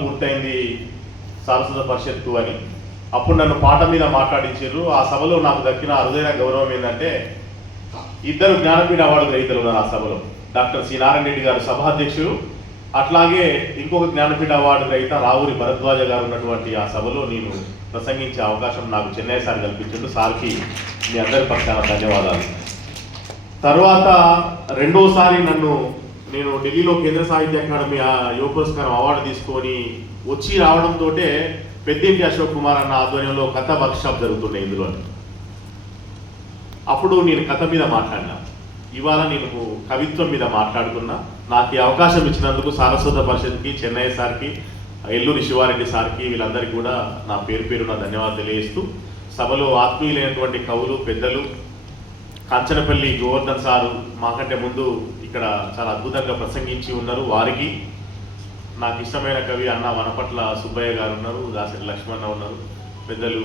పూర్తయింది సారస్వత పరిషత్తు అని అప్పుడు నన్ను పాట మీద మాట్లాడించారు. ఆ సభలో నాకు దక్కిన అరుదైన గౌరవం ఏంటంటే ఇద్దరు జ్ఞానపీఠ అవార్డు గ్రహీతలు ఉన్నారు ఆ సభలో. డాక్టర్ సి నారాయణ రెడ్డి గారు సభాధ్యక్షులు, అట్లాగే ఇంకొక జ్ఞానపీఠ అవార్డు గ్రహీత రావురి భరద్వాజ గారు ఉన్నటువంటి ఆ సభలో నేను ప్రసంగించే అవకాశం నాకు చెన్నై సార్ కల్పించారు. సార్కి మీ అందరి పక్షాన ధన్యవాదాలు. తర్వాత రెండోసారి నేను ఢిల్లీలో కేంద్ర సాహిత్య అకాడమీ యువ పురస్కారం అవార్డు తీసుకొని వచ్చి రావడంతో పెద్దింటి అశోక్ కుమార్ అన్న ఆధ్వర్యంలో కథ వర్క్షాప్ జరుగుతున్నాయి ఇందులో. అప్పుడు నేను కథ మీద మాట్లాడినా, ఇవాళ నేను కవిత్వం మీద మాట్లాడుతున్నా. నాకు ఈ అవకాశం ఇచ్చినందుకు సారస్వత పరిషత్కి, చెన్నై సార్కి, ఎల్లూరి శివారెడ్డి సార్కి, వీళ్ళందరికీ కూడా నా పేరున ధన్యవాదాలు తెలియజేస్తూ, సభలో ఆత్మీయులైనటువంటి కవులు, పెద్దలు, కాంచనపల్లి గోవర్ధన్ సారు మాకంటే ముందు ఇక్కడ చాలా అద్భుతంగా ప్రసంగించి ఉన్నారు, వారికి, నాకు ఇష్టమైన కవి అన్న వనపట్ల సుబ్బయ్య గారు ఉన్నారు, దాసరి లక్ష్మణ ఉన్నారు, పెద్దలు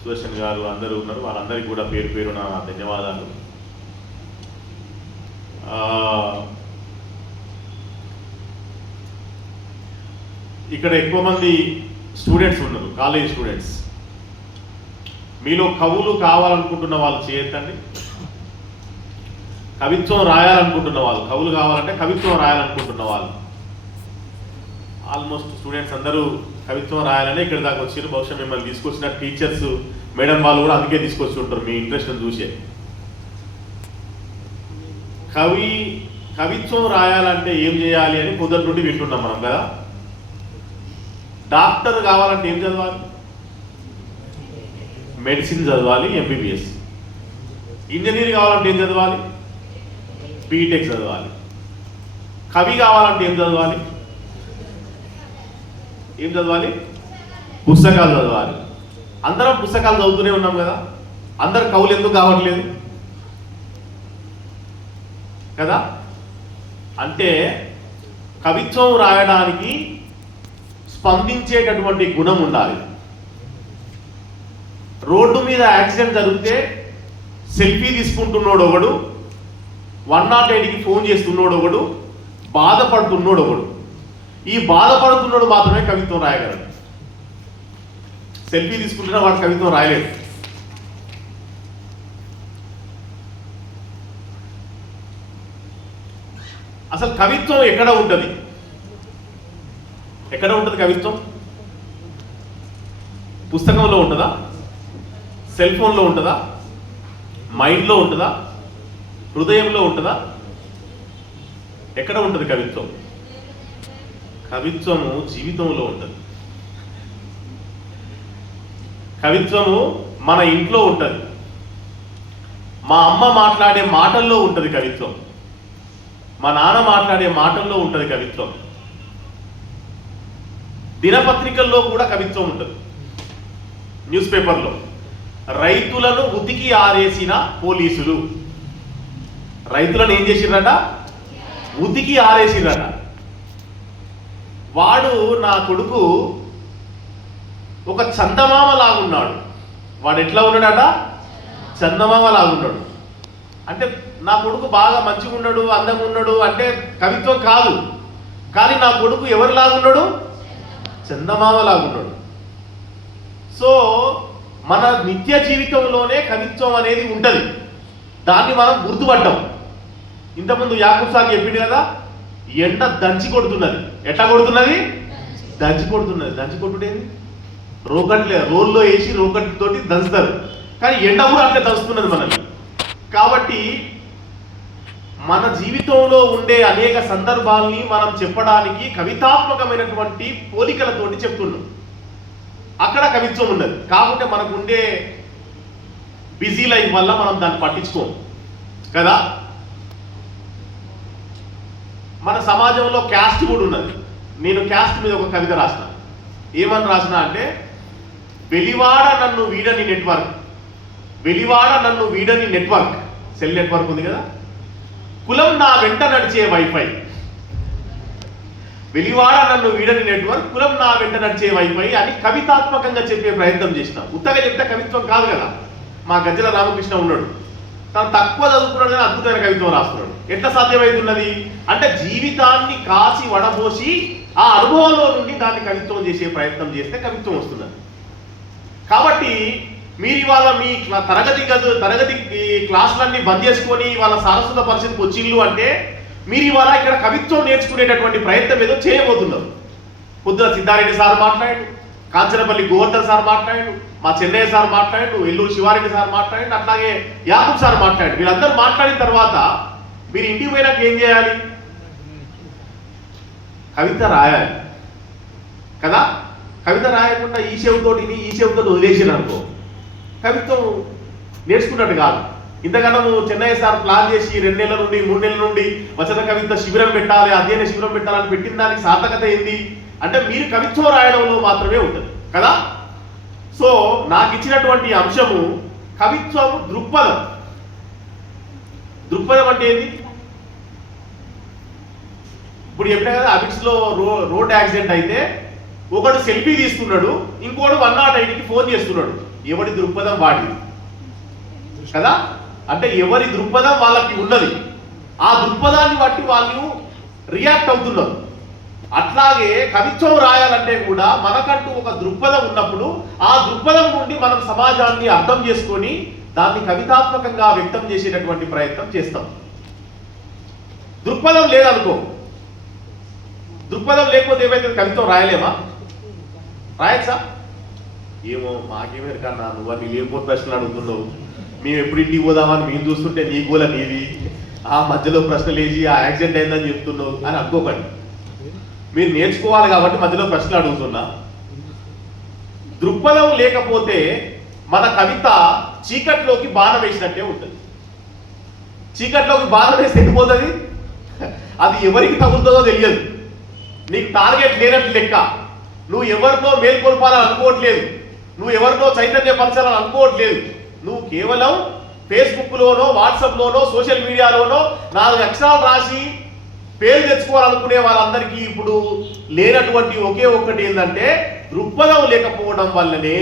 సుదర్శన్ గారు అందరూ ఉన్నారు, వాళ్ళందరికీ కూడా పేరున ధన్యవాదాలు. ఇక్కడ ఎక్కువ మంది స్టూడెంట్స్ ఉన్నారు, కాలేజ్ స్టూడెంట్స్. మీలో కవులు కావాలనుకుంటున్న వాళ్ళు చేయొద్దండి. కవిత్వం రాయాలనుకుంటున్న వాళ్ళు, కవులు కావాలంటే కవిత్వం రాయాలనుకుంటున్న వాళ్ళు, ఆల్మోస్ట్ స్టూడెంట్స్ అందరూ కవిత్వం రాయాలని ఇక్కడ దాకా వచ్చారు. బహుశా మిమ్మల్ని తీసుకొచ్చిన టీచర్స్ మేడం వాళ్ళు కూడా అందుకే తీసుకొచ్చి ఉంటారు, మీ ఇంట్రెస్ట్ని చూసే. కవిత్వం రాయాలంటే ఏం చేయాలి అని పొద్దుటి నుండి వింటున్నాం మనం కదా. డాక్టర్ కావాలంటే ఏం చదవాలి? మెడిసిన్ చదవాలి, ఎంబీబీఎస్. ఇంజనీర్ కావాలంటే ఏం చదవాలి? బీటెక్ చదవాలి. కవి కావాలంటే ఏం చదవాలి? పుస్తకాలు చదవాలి. అందరం పుస్తకాలు చదువుతూనే ఉన్నాం కదా. అందరు కవులు ఎందుకు కావట్లేదు కదా? అంటే కవిత్వం రాయడానికి స్పందించేటటువంటి గుణం ఉండాలి. రోడ్డు మీద యాక్సిడెంట్ జరిగితే సెల్ఫీ తీసుకుంటున్నాడు ఒకడు, 108కి ఫోన్ చేస్తున్నాడు ఒకడు, బాధపడుతున్నాడు ఒకడు. ఈ బాధపడుతున్నాడు మాత్రమే కవిత్వం రాయగలడు. సెల్ఫీ తీసుకుంటున్న వాడు కవిత్వం రాయలేడు. అసలు కవిత్వం ఎక్కడ ఉంటుంది? కవిత్వం పుస్తకంలో ఉంటుందా? సెల్ ఫోన్లో ఉంటుందా? మైండ్లో ఉంటుందా? హృదయంలో ఉంటుందా? ఎక్కడ ఉంటుంది కవిత్వం? కవిత్వము జీవితంలో ఉంటుంది. కవిత్వము మన ఇంట్లో ఉంటుంది. మా అమ్మ మాట్లాడే మాటల్లో ఉంటుంది కవిత్వం. మా నాన్న మాట్లాడే మాటల్లో ఉంటుంది కవిత్వం. దినపత్రికల్లో కూడా కవిత్వం ఉంటుంది. న్యూస్ పేపర్లో రైతులను ఉతికి ఆరేసిన పోలీసులు. రైతులను ఏం చేసిరట? ఉతికి ఆరేసిరట. వాడు, నా కొడుకు ఒక చందమామ లాగున్నాడు. వాడు ఎట్లా ఉన్నాడట? చందమామ లాగున్నాడు. అంటే నా కొడుకు బాగా మంచిగా ఉన్నాడు, అందంగా ఉన్నాడు అంటే కవిత్వం కాదు. కానీ నా కొడుకు ఎవరు లాగున్నాడు? చందమామ లాగున్నాడు. సో మన నిత్య జీవితంలోనే కవిత్వం అనేది ఉంటుంది. దాన్ని మనం గుర్తుపడ్డాం. ఇంతకుముందు యాకూబ్ సార్ చెప్పింది కదా, ఎండ దంచి కొడుతున్నది. ఎట్లా కొడుతున్నది? దంచి కొడుతున్నది. దంచి కొట్టుడేది? రోల్లో వేసి రోకట్లతోటి దంచుతారు. కానీ ఎండ కూడా అట్లా దంచుతున్నది మనల్ని. కాబట్టి మన జీవితంలో ఉండే అనేక సందర్భాల్ని మనం చెప్పడానికి కవితాత్మకమైనటువంటి పోలికలతోటి చెప్తున్నాం. అక్కడ కవిత్వం ఉన్నది. కాకుంటే మనకు ఉండే బిజీ లైఫ్ వల్ల మనం దాన్ని పట్టించుకోం కదా. మన సమాజంలో క్యాస్ట్ కూడా ఉన్నది. నేను క్యాస్ట్ మీద ఒక కవిత రాసిన. ఏమని రాసిన అంటే, వెలివాడ నన్ను వీడని నెట్వర్క్, వెలివాడ నన్ను వీడని నెట్వర్క్, సెల్ నెట్వర్క్ ఉంది కదా, కులం నా వెంట నడిచే వైఫై. వెలివాడ నన్ను వీడని నెట్వర్క్, కులం నా వెంట నడిచే వైఫై అని కవితాత్మకంగా చెప్పే ప్రయత్నం చేసిన. ఉత్తగా చెప్తే కవిత్వం కాదు కదా. మా గజ్జల రామకృష్ణ ఉన్నాడు, తను తక్కువ చదువుకున్నాడు కానీ అద్భుతమైన కవిత్వం రాస్తున్నాడు. ఎట్లా సాధ్యమవుతున్నది అంటే జీవితాన్ని కాసి వడబోసి ఆ అనుభవంలో నుండి దాన్ని కవిత్వం చేసే ప్రయత్నం చేస్తే కవిత్వం వస్తున్నది. కాబట్టి మీరు ఇవాళ మీ తరగతి క్లాసులన్నీ బంద్ చేసుకొని ఇవాళ సారస్వత పరిషత్కి వచ్చిళ్ళు అంటే మీరు ఇవాళ ఇక్కడ కవిత్వం నేర్చుకునేటటువంటి ప్రయత్నం ఏదో చేయబోతున్నారు. పొద్దున సిద్ధారెడ్డి సార్ మాట్లాడాడు, కాంచనపల్లి గోవర్ధన్ సార్ మాట్లాడాడు, మా చెన్నయ్య సార్ మాట్లాడాడు, ఎల్లూరు శివారెడ్డి సార్ మాట్లాడాడు, అట్లాగే యాకూబ్ సార్ మాట్లాడాడు. వీళ్ళందరూ మాట్లాడిన తర్వాత మీరు ఇంటికి పోయినాక ఏం చేయాలి? కవిత రాయాలి కదా. కవిత రాయకుండా ఈ చెవితో వదిలేసిన అనుకో కవిత్వం నేర్చుకున్నట్టు కాదు. ఇంతకన్నా చెన్నయ్య సార్ ప్లాన్ చేసి 2 నెలల నుండి 3 నెలల నుండి వచన కవిత శిబిరం పెట్టాలి, అధ్యయన శిబిరం పెట్టాలని పెట్టిన దానికి సార్థకత ఏంది అంటే మీరు కవిత్వం రాయడంలో మాత్రమే ఉంటుంది కదా. సో నాకు ఇచ్చినటువంటి అంశము కవిత్వం దృక్పథం. దృక్పథం అంటే ఏంది? ఇప్పుడు చెప్పినా కదా, అబిడ్స్లో రోడ్ యాక్సిడెంట్ అయితే ఒకడు సెల్ఫీ తీసుకున్నాడు, ఇంకోడు 108కి ఫోన్ చేస్తున్నాడు. ఎవరి దృక్పథం వాడిది కదా. అంటే ఎవరి దృక్పథం వాళ్ళకి ఉన్నది, ఆ దృక్పథాన్ని బట్టి వాళ్ళు రియాక్ట్ అవుతున్నారు. అట్లాగే కవిత్వం రాయాలంటే కూడా మనకంటూ ఒక దృక్పథం ఉన్నప్పుడు ఆ దృక్పథం నుండి మనం సమాజాన్ని అర్థం చేసుకొని దాన్ని కవితాత్మకంగా వ్యక్తం చేసేటటువంటి ప్రయత్నం చేస్తాం. దృక్పథం లేదనుకో, దృక్పథం లేకపోతే ఏమైతే కవిత్వం రాయలేమా? రాయచ్చా? ఏమో మాకేమే కన్నా నువ్వు లేకపోతే ప్రశ్నలు అడుగుతున్నావు, మేము ఎప్పుడు ఇంటికి పోదామని మేము చూస్తుంటే నీ గోల నీది, ఆ మధ్యలో ప్రశ్నలు వేసి ఆ యాక్సిడెంట్ అయిందని చెప్తున్నావు అని అనుకోకండి. మీరు నేర్చుకోవాలి కాబట్టి మధ్యలో ప్రశ్నలు అడుగుతున్నా. దృక్పథం లేకపోతే మన కవిత చీకట్లోకి బాణం వేసినట్టే ఉంటుంది. చీకట్లోకి బాణం వేసి ఎట్టిపోతుంది, అది ఎవరికి తగులుతుందో తెలియదు. నీకు టార్గెట్ లేనట్టు లెక్క. నువ్వు ఎవరినో మేల్కొల్పాలని అనుకోవట్లేదు, నువ్వు ఎవరినో చైతన్యపరచాలని అనుకోవట్లేదు. నువ్వు కేవలం ఫేస్బుక్లోనో వాట్సాప్లోనో సోషల్ మీడియాలోనో 4 అక్షరాలు రాసి పేరు తెచ్చుకోవాలనుకునే వాళ్ళందరికీ ఇప్పుడు లేనటువంటి ఒకే ఒక్కటి ఏంటంటే దృక్పథం లేకపోవడం వల్లనే.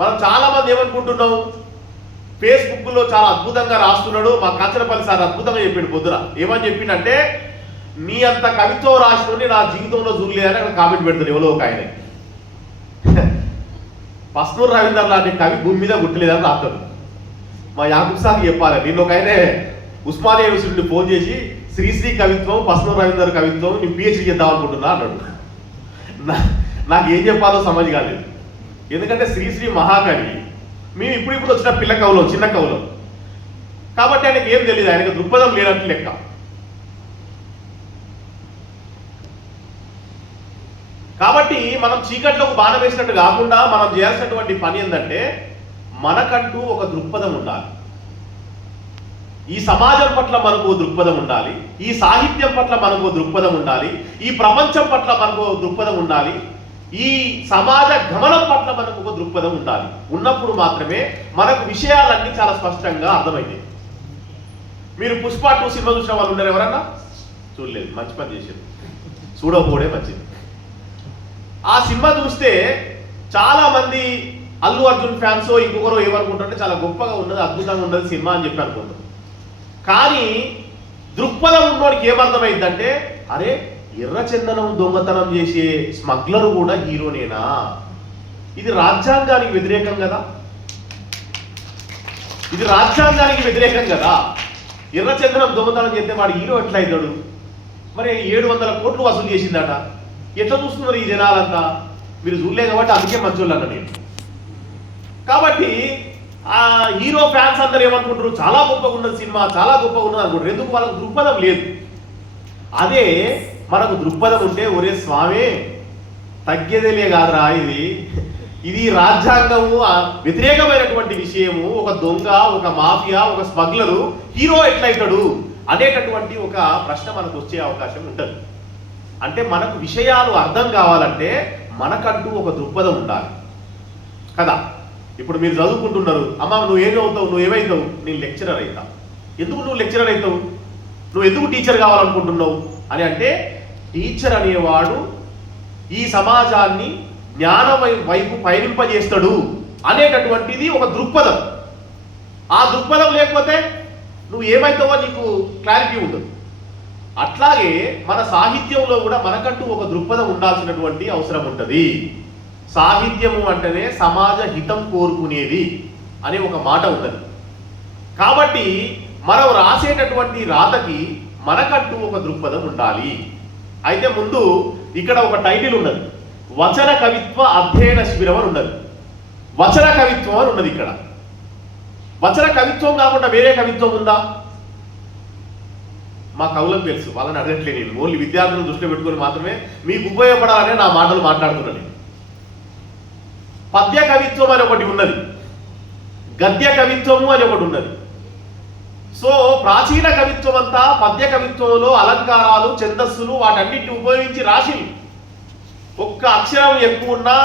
మనం చాలా మంది ఏమనుకుంటున్నాం, ఫేస్బుక్లో చాలా అద్భుతంగా రాస్తున్నాడు, మా కాంచనపల్లి సార్ అద్భుతంగా చెప్పాడు పొద్దున. ఏమని చెప్పిండంటే, నీ అంత కవిత్వం రాసినోని నా జీవితంలో చూడలేదని అక్కడ కామెంట్ పెడతాడు ఎవరో ఒక ఆయన. పస్నూరు రవీందర్ లాంటి కవి భూమి మీద గుట్టలేదని రాస్తాడు. మా యాకూబ్ సార్కి చెప్పాలి. నేను ఒక ఆయన ఉస్మానియా యూనివర్సిటీ ఫోన్ చేసి శ్రీశ్రీ కవిత్వం, పస్నూరు రవీందర్ కవిత్వం నేను పిహెచ్డీ చేద్దాం అనుకుంటున్నా అన్నాడు. నాకు ఏం చెప్పాలో సమజ్ కాలేదు. ఎందుకంటే శ్రీశ్రీ మహాకవి, మేము ఇప్పుడు వచ్చిన పిల్ల కవులం, చిన్న కవులం కాబట్టి ఆయనకి ఏం తెలియదు, ఆయనకు దృక్పథం లేనట్టు లెక్క. కాబట్టి మనం చీకట్లోకి బాణం వేసినట్టు కాకుండా మనం చేయాల్సినటువంటి పని ఏంటంటే మనకంటూ ఒక దృక్పథం ఉండాలి. ఈ సమాజం పట్ల మనకు దృక్పథం ఉండాలి, ఈ సాహిత్యం పట్ల మనకు దృక్పథం ఉండాలి, ఈ ప్రపంచం పట్ల మనకు దృక్పథం ఉండాలి, ఈ సమాజ గమనం పట్ల మనకు ఒక దృక్పథం ఉండాలి. ఉన్నప్పుడు మాత్రమే మనకు విషయాలన్నీ చాలా స్పష్టంగా అర్థమైంది. మీరు పుష్ప 2 సినిమా చూసిన వాళ్ళు ఉన్నారు ఎవరన్నా? చూడలేదు, మంచి పని చేశారు, చూడకపోవడే మంచిది. ఆ సినిమా చూస్తే చాలా మంది అల్లు అర్జున్ ఫ్యాన్స్ ఇంకొకరు ఏమనుకుంటారంటే చాలా గొప్పగా ఉన్నది, అద్భుతంగా ఉన్నది సినిమా అని చెప్పి అనుకుంటారు. కానీ దృక్పథం ఉన్నోడికి ఏమర్థమైందంటే, అరే ఎర్రచందనం దొంగతనం చేసే స్మగ్లరు కూడా హీరోనేనా? ఇది రాజ్యాంగానికి వ్యతిరేకం కదా, ఇది రాజ్యాంగానికి వ్యతిరేకం కదా. ఎర్రచందనం దొంగతనం చేస్తే వాడు హీరో ఎట్లా అవుతాడు? మరి 700 కోట్లు వసూలు చేసిందట. ఎట్లా చూస్తున్నారు ఈ జనాలంతా? మీరు చూడలేదు కాబట్టి అందుకే మంచోళ్ళు అన్న నేను. కాబట్టి ఆ హీరో ఫ్యాన్స్ అందరూ ఏమనుకుంటారు, చాలా గొప్పగా ఉన్నది సినిమా, చాలా గొప్పగా ఉన్నది అనుకుంటారు. ఎందుకు? వాళ్ళకు దృక్పథం లేదు. అదే మనకు దృక్పథం ఉంటే, ఒరే స్వామి తగ్గేదేలే కాదురా, ఇది రాజ్యాంగము వ్యతిరేకమైనటువంటి విషయము, ఒక దొంగ, ఒక మాఫియా, ఒక స్మగ్లరు హీరో ఎట్లయితాడు అనేటటువంటి ఒక ప్రశ్న మనకు వచ్చే అవకాశం ఉంటుంది. అంటే మనకు విషయాలు అర్థం కావాలంటే మనకంటూ ఒక దృక్పథం ఉండాలి కదా. ఇప్పుడు మీరు చదువుకుంటున్నారు, అమ్మ నువ్వు ఏం చదువుతావు, నువ్వు ఏమవుతావు? నేను లెక్చరర్ అవుతా. ఎందుకు నువ్వు లెక్చరర్ అవుతావు? నువ్వు ఎందుకు టీచర్ కావాలనుకుంటున్నావు అని అంటే, టీచర్ అనేవాడు ఈ సమాజాన్ని జ్ఞానం వైపు పయనింపజేస్తాడు అనేటటువంటిది ఒక దృక్పథం. ఆ దృక్పథం లేకపోతే నువ్వు ఏమవుతావో నీకు క్లారిటీ ఉండదు. అట్లాగే మన సాహిత్యంలో కూడా మనకంటూ ఒక దృక్పథం ఉండాల్సినటువంటి అవసరం ఉంటుంది. సాహిత్యము అంటేనే సమాజ హితం కోరుకునేది అనే ఒక మాట ఉన్నది. కాబట్టి మనం రాసేటటువంటి రాతకి మనకంటూ ఒక దృక్పథం ఉండాలి. అయితే ముందు ఇక్కడ ఒక టైటిల్ ఉన్నది, వచన కవిత్వ అధ్యయన శిబిరం అని ఉన్నది. వచన కవిత్వం అని ఉన్నది. ఇక్కడ వచన కవిత్వం కాకుండా వేరే కవిత్వం ఉందా? మా కవులకు తెలుసు, వాళ్ళని అడగట్లే. నేను ఓన్లీ విద్యార్థులను దృష్టిలో పెట్టుకొని మాత్రమే మీకు ఉపయోగపడాలనే నా మాటలు మాట్లాడుతున్నాను. పద్య కవిత్వం అని ఒకటి ఉన్నది, గద్య కవిత్వము అని ఒకటి ఉన్నది. సో ప్రాచీన కవిత్వం అంతా పద్య కవిత్వంలో అలంకారాలు, ఛందస్సులు వాటన్నిటిని ఉపయోగించి రాసి ఒక్క అక్షరం ఎక్కువ ఉన్నా,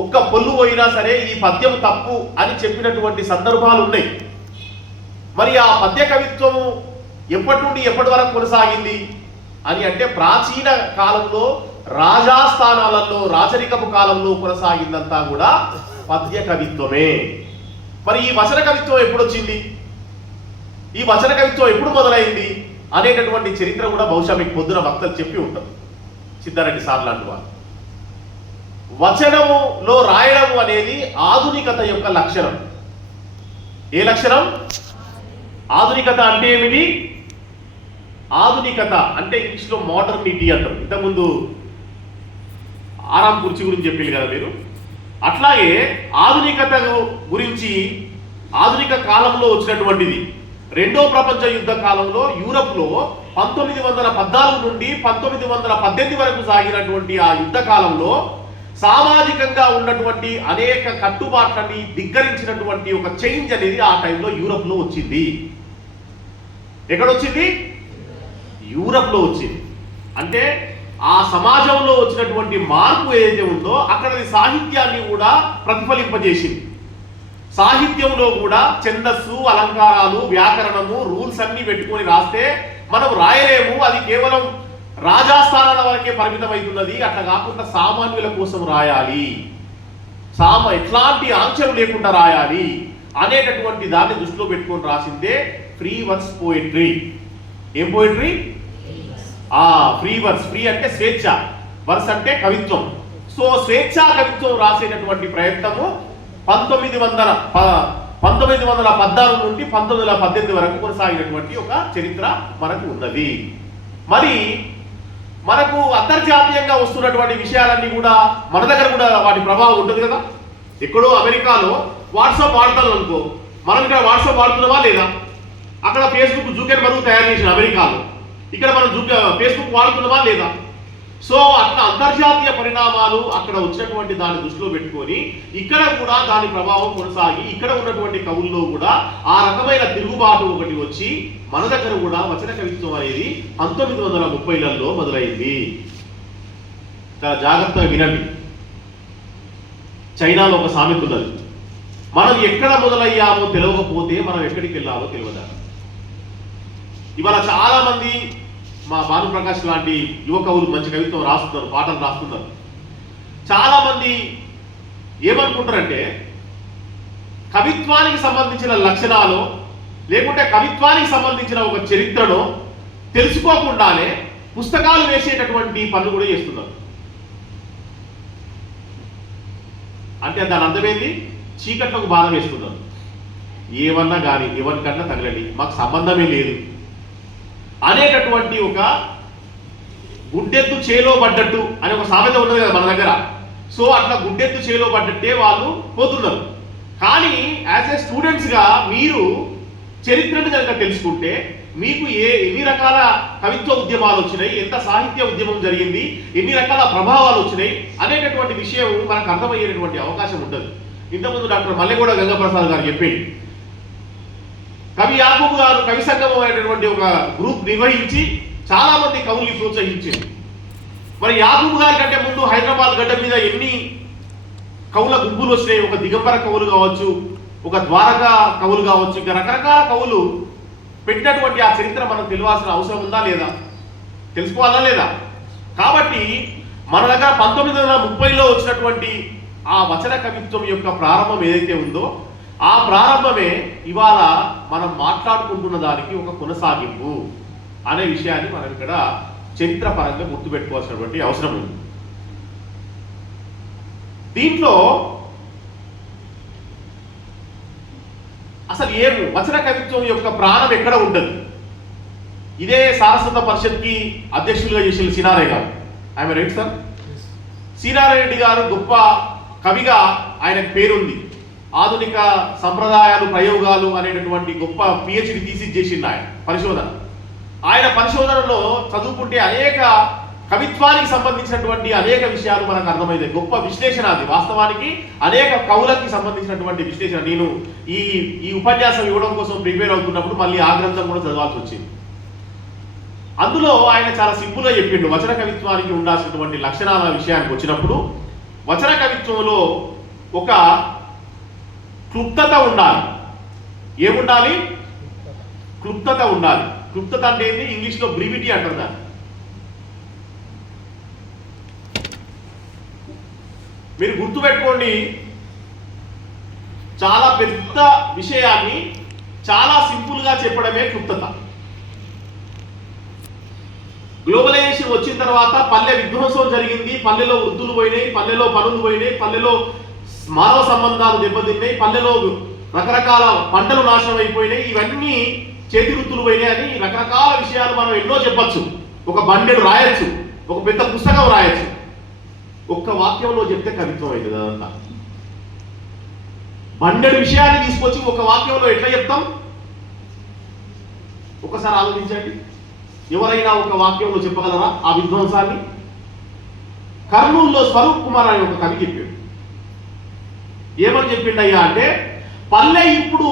ఒక్క పొల్లు పోయినా సరే ఈ పద్యం తప్పు అని చెప్పినటువంటి సందర్భాలు ఉన్నాయి. మరి ఆ పద్య కవిత్వము ఎప్పటి నుండి ఎప్పటి వరకు కొనసాగింది అని అంటే ప్రాచీన కాలంలో రాజాస్థానాలలో రాజరికపు కాలంలో కొనసాగిందంతా కూడా పద్య కవిత్వమే. మరి ఈ వచన కవిత్వం ఎప్పుడు వచ్చింది, ఈ వచన కవిత్వం ఎప్పుడు మొదలైంది అనేటటువంటి చరిత్ర కూడా బహుశా మీకు పొద్దున వక్తలు చెప్పి ఉంటారు, సిద్ధారెడ్డి సార్ లాంటి వారు. వచనములో రాయడము అనేది ఆధునికత యొక్క లక్షణం. ఏ లక్షణం? ఆధునికత అంటే ఏమిటి? ఆధునికత అంటే ఇంగ్లీష్లో మోడర్నిటీ అంటారు. ఇంతకుముందు ఆరాం కుర్చీ గురించి చెప్పింది కదా మీరు. అట్లాగే ఆధునికత గురించి ఆధునిక కాలంలో వచ్చినటువంటిది రెండో ప్రపంచ యుద్ధ కాలంలో యూరప్లో 1914 నుండి 1918 వరకు సాగినటువంటి ఆ యుద్ధ కాలంలో సామాజికంగా ఉన్నటువంటి అనేక కట్టుబాట్లని ధిక్కరించినటువంటి ఒక చేంజ్ అనేది ఆ టైంలో యూరప్లో వచ్చింది. ఎక్కడొచ్చింది? యూరప్లో వచ్చింది. అంటే ఆ సమాజంలో వచ్చినటువంటి మార్పు ఏదైతే ఉందో అక్కడ సాహిత్యాన్ని కూడా ప్రతిఫలింపజేసింది. సాహిత్యంలో కూడా ఛందస్సు, అలంకారాలు, వ్యాకరణము, రూల్స్ అన్ని పెట్టుకొని రాస్తే మనం రాయలేము, అది కేవలం రాజాస్థానాల వరకే పరిమితమవుతున్నది, అట్లా కాకుండా సామాన్యుల కోసం రాయాలి, ఎట్లాంటి ఆంక్షలు లేకుండా రాయాలి అనేటటువంటి దాన్ని దృష్టిలో పెట్టుకొని రాసిందే ఫ్రీ వర్స్ పోయిట్రీ. ఏం పోయిట్రీ? Free verse. ఫ్రీ అంటే స్వేచ్ఛ, వర్స్ అంటే కవిత్వం. సో స్వేచ్ఛా కవిత్వం రాసేటటువంటి ప్రయత్నము 1914 నుండి 1918 వరకు కొనసాగినటువంటి ఒక చరిత్ర మనకు ఉన్నది. మరి మనకు అంతర్జాతీయంగా వస్తున్నటువంటి విషయాలన్నీ కూడా మన దగ్గర కూడా వాటి ప్రభావం ఉంటుంది కదా. ఎక్కడో అమెరికాలో వాట్సాప్ వాడతాను అనుకో, మనం ఇక్కడ వాట్సాప్ వాడుతున్నామా లేదా? అక్కడ ఫేస్బుక్ జూకెన్బర్గ్ తయారు చేసిన అమెరికాలో, ఇక్కడ మనం ఫేస్బుక్ వాడుతున్నామా లేదా? సో అట్లా అంతర్జాతీయ పరిణామాలు అక్కడ వచ్చినటువంటి దాన్ని దృష్టిలో పెట్టుకొని ఇక్కడ కూడా దాని ప్రభావం కొనసాగి ఇక్కడ ఉన్నటువంటి కవుల్లో కూడా ఆ రకమైన తిరుగుబాటు ఒకటి వచ్చి మన దగ్గర కూడా వచన కవిత్వం అనేది 1930లలో మొదలైంది. చాలా జాగ్రత్తగా వినండి. చైనాలో ఒక సామెత ఉన్నది, మనం ఎక్కడ మొదలయ్యామో తెలియకపోతే మనం ఎక్కడికి వెళ్ళాలో తెలియదా. ఇవాళ చాలా మంది మా భానుప్రకాష్ లాంటి యువ కవులు మంచి కవిత్వం రాస్తున్నారు, పాటలు రాస్తున్నారు. చాలా మంది ఏమనుకుంటారంటే కవిత్వానికి సంబంధించిన లక్షణాలు లేకుంటే కవిత్వానికి సంబంధించిన ఒక చరిత్రను తెలుసుకోకుండానే పుస్తకాలు వేసేటటువంటి పనులు కూడా చేస్తున్నారు. అంటే దాని అర్థమైంది, చీకట్లకు బాధ వేస్తున్నారు. ఏమన్నా కానీ ఎవరికన్నా తగలండి, మాకు సంబంధమే లేదు అనేటటువంటి ఒక గుడ్డెద్దు చేలో పడ్డట్టు అనే ఒక సామెత ఉన్నది కదా మన దగ్గర. సో అట్లా గుడ్డెద్దు చేలో పడ్డట్టే వాళ్ళు పోతున్నారు. కానీ యాజ్ ఏ స్టూడెంట్స్గా మీరు చరిత్రను కనుక తెలుసుకుంటే మీకు ఎన్ని రకాల కవిత్వ ఉద్యమాలు వచ్చినాయి, ఎంత సాహిత్య ఉద్యమం జరిగింది, ఎన్ని రకాల ప్రభావాలు వచ్చినాయి అనేటటువంటి విషయం మనకు అర్థమయ్యేటటువంటి అవకాశం ఉంటుంది. ఇంతకుముందు డాక్టర్ మల్లెగూడ గంగాప్రసాద్ గారు చెప్పేది, కవి యాకూబ్ గారు కవి సంగమం అనేటువంటి ఒక గ్రూప్ నిర్వహించి చాలా మంది కవుల్ని ప్రోత్సహించింది. మరి యాకూబ్ గారి కంటే ముందు హైదరాబాద్ గడ్డ మీద ఎన్ని కవుల గుంపులు వచ్చినాయి. ఒక దిగంబర కవులు కావచ్చు, ఒక ద్వారకా కవులు కావచ్చు, ఇంకా రకరకాల కవులు పెట్టినటువంటి ఆ చరిత్ర మనం తెలియాల్సిన అవసరం ఉందా లేదా? తెలుసుకోవాలా లేదా? కాబట్టి మన దగ్గర 1930లో వచ్చినటువంటి ఆ వచన కవిత్వం యొక్క ప్రారంభం ఏదైతే ఉందో ఆ ప్రారంభమే ఇవాళ మనం మాట్లాడుకుంటున్న దానికి ఒక కొనసాగింపు. అనే విషయాన్ని మనం ఇక్కడ చరిత్రపరంగా గుర్తుపెట్టుకోవాల్సినటువంటి అవసరం ఉంది. దీంట్లో అసలు వచన కవిత్వం యొక్క ప్రాణం ఎక్కడ ఉంటుంది? ఇదే సారస్వత పరిషత్కి అధ్యక్షులుగా చేసిన సినారయ్య గారు. I'm right sir? Sinarayya Reddy గారు గొప్ప కవిగా ఆయనకు పేరుంది. ఆధునిక సంప్రదాయాలు ప్రయోగాలు అనేటటువంటి గొప్ప పిహెచ్డి థీసిస్ చేసిండు ఆయన పరిశోధన. ఆయన పరిశోధనలో చదువుకుంటే అనేక కవిత్వానికి సంబంధించినటువంటి అనేక విషయాలు మనకు అర్థమవుతాయి. గొప్ప విశ్లేషణ అది. వాస్తవానికి అనేక కవులకి సంబంధించినటువంటి విశ్లేషణ. నేను ఈ ఉపన్యాసం ఇవ్వడం కోసం ప్రిపేర్ అవుతున్నప్పుడు మళ్ళీ ఆ గ్రంథం కూడా చదవాల్సి వచ్చింది. అందులో ఆయన చాలా సింపుల్గా చెప్పిండు వచన కవిత్వానికి ఉండాల్సినటువంటి లక్షణాల విషయానికి వచ్చినప్పుడు. వచన కవిత్వంలో ఒక క్లుప్తత ఉండాలి. ఏముండాలి? క్లుప్తత ఉండాలి. క్లుప్తత అంటే ఏంటి? ఇంగ్లీష్లో బ్రీవిటీ అంటారు దాన్ని. మీరు గుర్తుపెట్టుకోండి, చాలా పెద్ద విషయాన్ని చాలా సింపుల్గా చెప్పడమే క్లుప్తత. గ్లోబలైజేషన్ వచ్చిన తర్వాత పల్లె విధ్వంసం జరిగింది. పల్లెలో వృద్ధులు పోయినాయి, పల్లెలో పనులు పోయినాయి, పల్లెలో మానవ సంబంధాలు దెబ్బతిన్నాయి, పల్లెలో రకరకాల పంటలు నాశనం అయిపోయినాయి, ఇవన్నీ చేతి వృత్తులు పోయినాయి అని రకరకాల విషయాలు మనం ఎన్నో చెప్పచ్చు. ఒక బండెడు రాయొచ్చు, ఒక పెద్ద పుస్తకం రాయొచ్చు. ఒక్క వాక్యంలో చెప్తే కవిత్వం అవుతుంది అదంతా. బండెడు విషయాన్ని తీసుకొచ్చి ఒక వాక్యంలో ఎట్లా చెప్తాం? ఒకసారి ఆలోచించండి. ఎవరైనా ఒక వాక్యంలో చెప్పగలరా ఆ విధ్వంసాన్ని? కర్నూలులో స్వరూప్ కుమార్ అని ఒక కవి చెప్పాడు. ఏమని చెప్పిండయ్యా అంటే, పల్లె ఇప్పుడు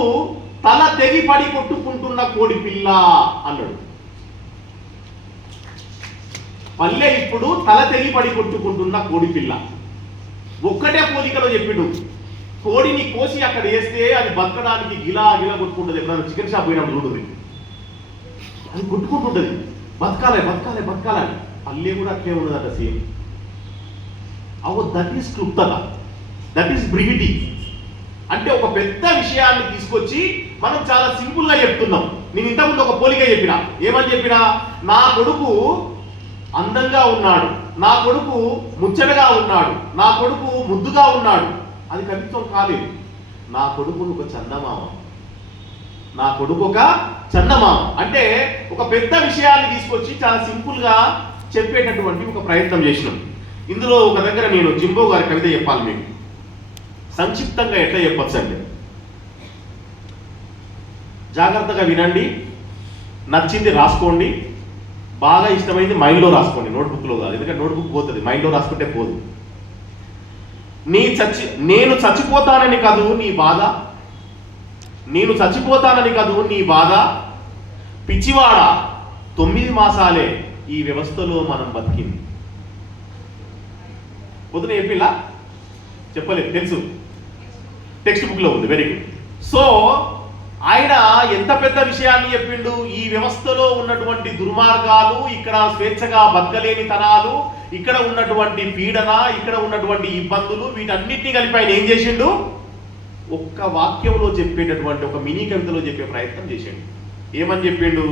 తల తెగి పడి కొట్టుకుంటున్న కోడి పిల్ల అన్నాడు. పల్లె ఇప్పుడు తల తెగి పడి కొట్టుకుంటున్న కోడి పిల్ల. ఒక్కటే పోలికలో చెప్పిండు. కోడిని కోసి అక్కడ వేస్తే అది బతకడానికి గిలా గిలా కొట్టుకుంటుంది. ఎప్పుడైనా చికెన్ షాప్ పోయినప్పుడు చూడండి, అది కొట్టుకుంటుంటుంది, బతకాలి బతకాలి బతకాలని. పల్లె కూడా అట్లే ఉండదట సేమ్. దట్ ఈస్ క్లుప్తత, దట్ ఈస్ బ్రివిటీ. అంటే ఒక పెద్ద విషయాన్ని తీసుకొచ్చి మనం చాలా సింపుల్గా చెప్తున్నాం. నేను ఇంతకుముందు ఒక పోలిక చెప్పిన. ఏమని చెప్పినా? నా కొడుకు అందంగా ఉన్నాడు, నా కొడుకు ముచ్చటగా ఉన్నాడు, నా కొడుకు ముద్దుగా ఉన్నాడు. అది కవిత్వం కాలేదు. నా కొడుకు ఒక చందమామ, నా కొడుకు ఒక చందమామ. అంటే ఒక పెద్ద విషయాన్ని తీసుకొచ్చి చాలా సింపుల్గా చెప్పేటటువంటి ఒక ప్రయత్నం చేసినాం. ఇందులో ఒక దగ్గర నేను జింబో గారి కవిత చెప్పాలి మీకు. సంక్షిప్తంగా ఎట్లా చెప్పచ్చు అంటే, జాగ్రత్తగా వినండి, నచ్చింది రాసుకోండి, బాగా ఇష్టమైంది మైండ్లో రాసుకోండి, నోట్బుక్లో కాదు. ఎందుకంటే నోట్బుక్ పోతుంది, మైండ్లో రాసుకుంటే పోదు. నేను చచ్చిపోతానని కాదు నీ బాధ, నేను చచ్చిపోతానని కాదు నీ బాధ, పిచ్చివాడ 9 మాసాలే ఈ వ్యవస్థలో మనం బతికింది. పొద్దున చెప్పిలా చెప్పలేదు, తెలుసు, టెక్స్ట్ బుక్లో ఉంది. Very good. సో ఆయన ఎంత పెద్ద విషయాన్ని చెప్పిండు. ఈ వ్యవస్థలో ఉన్నటువంటి దుర్మార్గాలు, ఇక్కడ స్వేచ్ఛగా బతకలేని తనాలు, ఇక్కడ ఉన్నటువంటి పీడన, ఇక్కడ ఉన్నటువంటి ఇబ్బందులు, వీటన్నిటిని కలిపి ఆయన ఏం చేసిండు? ఒక్క వాక్యంలో చెప్పేటటువంటి ఒక మినీ కవితలో చెప్పే ప్రయత్నం చేసిండు. ఏమని చెప్పిండు?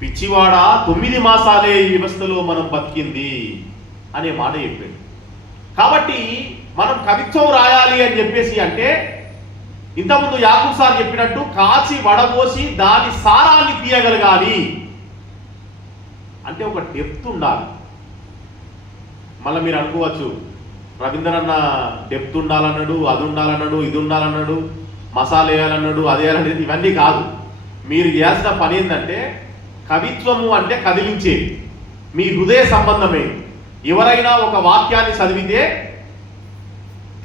పిచ్చివాడ 9 మాసాలే ఈ వ్యవస్థలో మనం బతికింది అనే మాట చెప్పిండు. కాబట్టి మనం కవిత్వం రాయాలి అని చెప్పేసి అంటే, ఇంతకుముందు యాకూబ్ సార్ చెప్పినట్టు కాచి వడబోసి దాని సారాన్ని తీయగలగాలి అంటే ఒక డెప్త్ ఉండాలి. మళ్ళీ మీరు అనుకోవచ్చు, రవీంద్రన్న డెప్త్ ఉండాలన్నాడు, అది ఉండాలన్నాడు, ఇది ఉండాలన్నాడు, మసాలా వేయాలన్నాడు, అది వేయాలన్నాడు. ఇవన్నీ కాదు. మీరు చేయాల్సిన పని ఏంటంటే, కవిత్వము అంటే కదిలించేది, మీ హృదయ సంబంధమే. ఎవరైనా ఒక వాక్యాన్ని చదివితే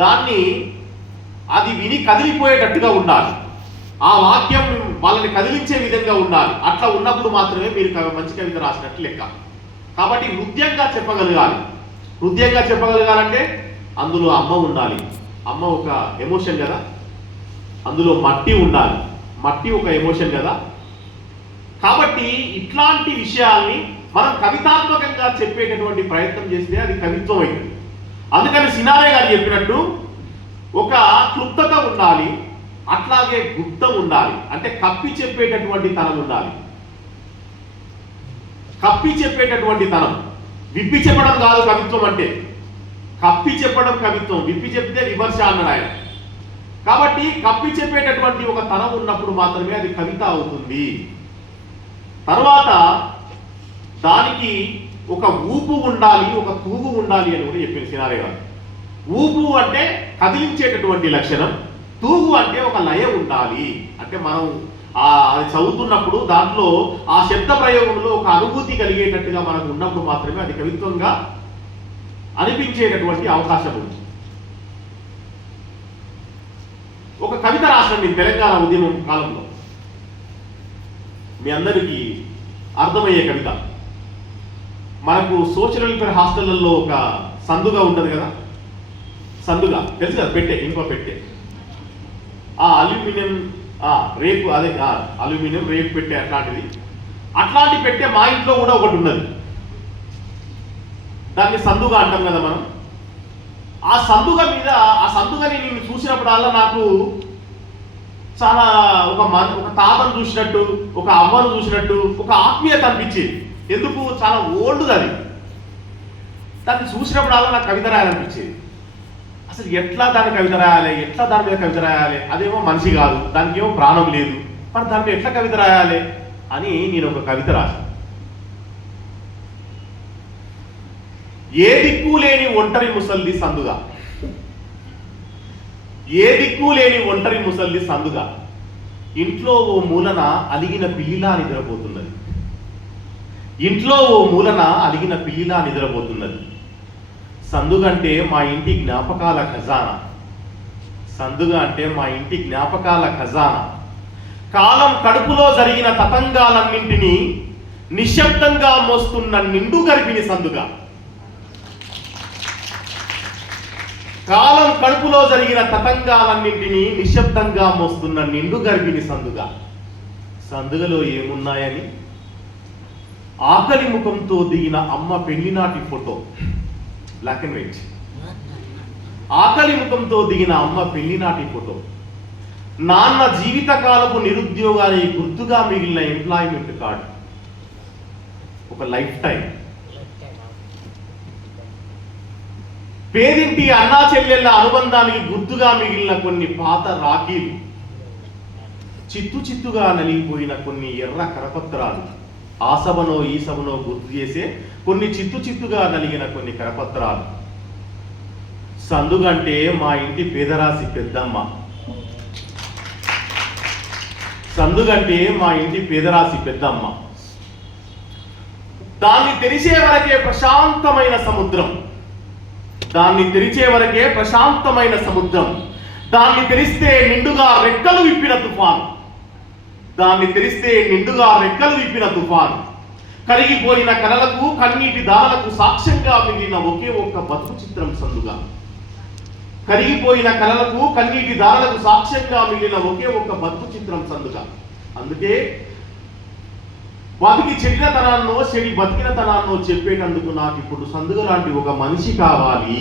దాన్ని అది విని కదిలిపోయేటట్టుగా ఉండాలి. ఆ వాక్యం వాళ్ళని కదిలించే విధంగా ఉండాలి. అట్లా ఉన్నప్పుడు మాత్రమే మీరు మంచి కవిత రాసినట్టు లెక్క. కాబట్టి హృదయంగా చెప్పగలగాలి. హృదయంగా చెప్పగలగాలంటే అందులో అమ్మ ఉండాలి. అమ్మ ఒక ఎమోషన్ కదా. అందులో మట్టి ఉండాలి. మట్టి ఒక ఎమోషన్ కదా. కాబట్టి ఇట్లాంటి విషయాల్ని మనం కవితాత్మకంగా చెప్పేటటువంటి ప్రయత్నం చేస్తే అది కవిత్వం అయింది. అందుకని సినారే గారు చెప్పినట్టు ఒక క్లుప్తత ఉండాలి, అట్లాగే గుప్తం ఉండాలి. అంటే కప్పి చెప్పేటటువంటి తనం ఉండాలి. కప్పి చెప్పేటటువంటి తనం. విప్పి చెప్పడం కాదు కవిత్వం అంటే. కప్పి చెప్పడం కవిత్వం, విప్పి చెప్తే విమర్శ అన్నాడు ఆయన. కాబట్టి కప్పి చెప్పేటటువంటి ఒక తనం ఉన్నప్పుడు మాత్రమే అది కవిత అవుతుంది. తర్వాత దానికి ఒక ఊపు ఉండాలి, ఒక తూగు ఉండాలి అని కూడా చెప్పింది సినారే గారు. ఊపు అంటే కదిలించేటటువంటి లక్షణం, తూగు అంటే ఒక లయ ఉండాలి. అంటే మనం అది చదువుతున్నప్పుడు దాంట్లో ఆ శబ్ద ప్రయోగంలో ఒక అనుభూతి కలిగేటట్టుగా మనకు ఉన్నప్పుడు మాత్రమే అది కవిత్వంగా అనిపించేటటువంటి అవకాశం ఉంది. ఒక కవిత రాసిన తెలంగాణ ఉద్యమం కాలంలో మీ అందరికీ అర్థమయ్యే కవిత. మనకు సోషల్ వెల్ఫేర్ హాస్టళ్లలో ఒక సందుగా ఉంటుంది కదా, సందుగా తెలుసు కదా, పెట్టే, ఇంకో పెట్టే, ఆ అల్యూమినియం రేపు, అదే అల్యూమినియం రేపు పెట్టే, అట్లాంటి పెట్టే మా ఇంట్లో కూడా ఒకటి ఉన్నది. దాన్ని సందుగా అంటాం కదా మనం. ఆ సందుగా మీద, ఆ సందుగాని నేను చూసినప్పుడల్లా నాకు చాలా ఒక తాతను చూసినట్టు, ఒక అమ్మను చూసినట్టు ఒక ఆత్మీయత అనిపించేది. ఎందుకు? చాలా ఓల్డ్ది అది. దాన్ని చూసినప్పుడల్లా నాకు కవిత రాయాలనిపించేది. అసలు ఎట్లా దాన్ని కవిత రాయాలి, ఎట్లా దాని మీద కవిత రాయాలి, అదేమో మనిషి కాదు, దానికి ఏమో ప్రాణం లేదు, మరి దాని మీద ఎట్లా కవిత రాయాలి అని నేను ఒక కవిత రాశాను. ఏ దిక్కు లేని ఒంటరి ముసల్ది సందుగా, ఏ దిక్కు లేని ఒంటరి ముసల్ది సందుగా, ఇంట్లో ఓ మూలన అలిగిన పిల్లిలా నిద్రపోతున్నది, ఇంట్లో ఓ మూలన అలిగిన పిల్లిలా నిద్రపోతున్నది. సందుగా అంటే మా ఇంటి జ్ఞాపకాల ఖజానా, సందుగా అంటే మా ఇంటి జ్ఞాపకాల ఖజానా. కాలం కడుపులో జరిగిన తతంగాలన్నింటినీ నిశ్శబ్దంగా మోస్తున్న నిండు గర్భిణి సందుగా. కాలం కడుపులో జరిగిన తతంగాలన్నింటినీ నిశ్శబ్దంగా మోస్తున్న నిండు గర్భిణి సందుగా. సందుగలో ఏమున్నాయని ఆకలి ముఖంతో దిగిన అమ్మ పెళ్లినాటి ఫోటో, బ్లాక్ అండ్ వైట్. ఆకలి ముఖంతో దిగిన అమ్మ పెళ్లినాటి ఫోటో, నాన్న జీవితకాలపు నిరుద్యోగానికి గుర్తుగా మిగిలిన ఎంప్లాయ్మెంట్ కార్డు, ఒక లైఫ్ టైం. పేదింటి అన్నా చెల్లెళ్ళ అనుబంధానికి గుర్తుగా మిగిలిన కొన్ని పాత రాఖీలు, చిత్తు చిత్తుగా నలిగిపోయిన కొన్ని ఎర్ర కరపత్రాలు, ఆ సభనో ఈ సభనో గుర్తు చేసే కొన్ని చిత్తు చిత్తుగా నలిగిన కొన్ని కరపత్రాలు. సందుగంటే మా ఇంటి పేదరాశి పెద్దమ్మ, సందుగంటే మా ఇంటి పేదరాశి పెద్దమ్మ. దాన్ని తెరిచే వరకే ప్రశాంతమైన సముద్రం, దాన్ని తెరిచే వరకే ప్రశాంతమైన సముద్రం. దాన్ని తెరిస్తే నిండుగా రెక్కలు విప్పిన తుఫాను, దాన్ని తెరిస్తే నిండుగా రెక్కలు విప్పిన తుఫాను. కరిగిపోయిన కలలకు కన్నీటి దారాలకు సాక్ష్యంగా మిగిలిన ఒకే ఒక్క బతుకు చిత్రం సందుగా. కరిగిపోయిన కలలకు కన్నీటి దారాలకు సాక్ష్యంగా మిగిలిన ఒకే ఒక్క బతుకు చిత్రం సందుగా. అందుకే బతికి చెడిన తనాన్నో చెడి బతికిన తనాన్నో చెప్పేటందుకు నాకు ఇప్పుడు సందుగ లాంటి ఒక మనిషి కావాలి.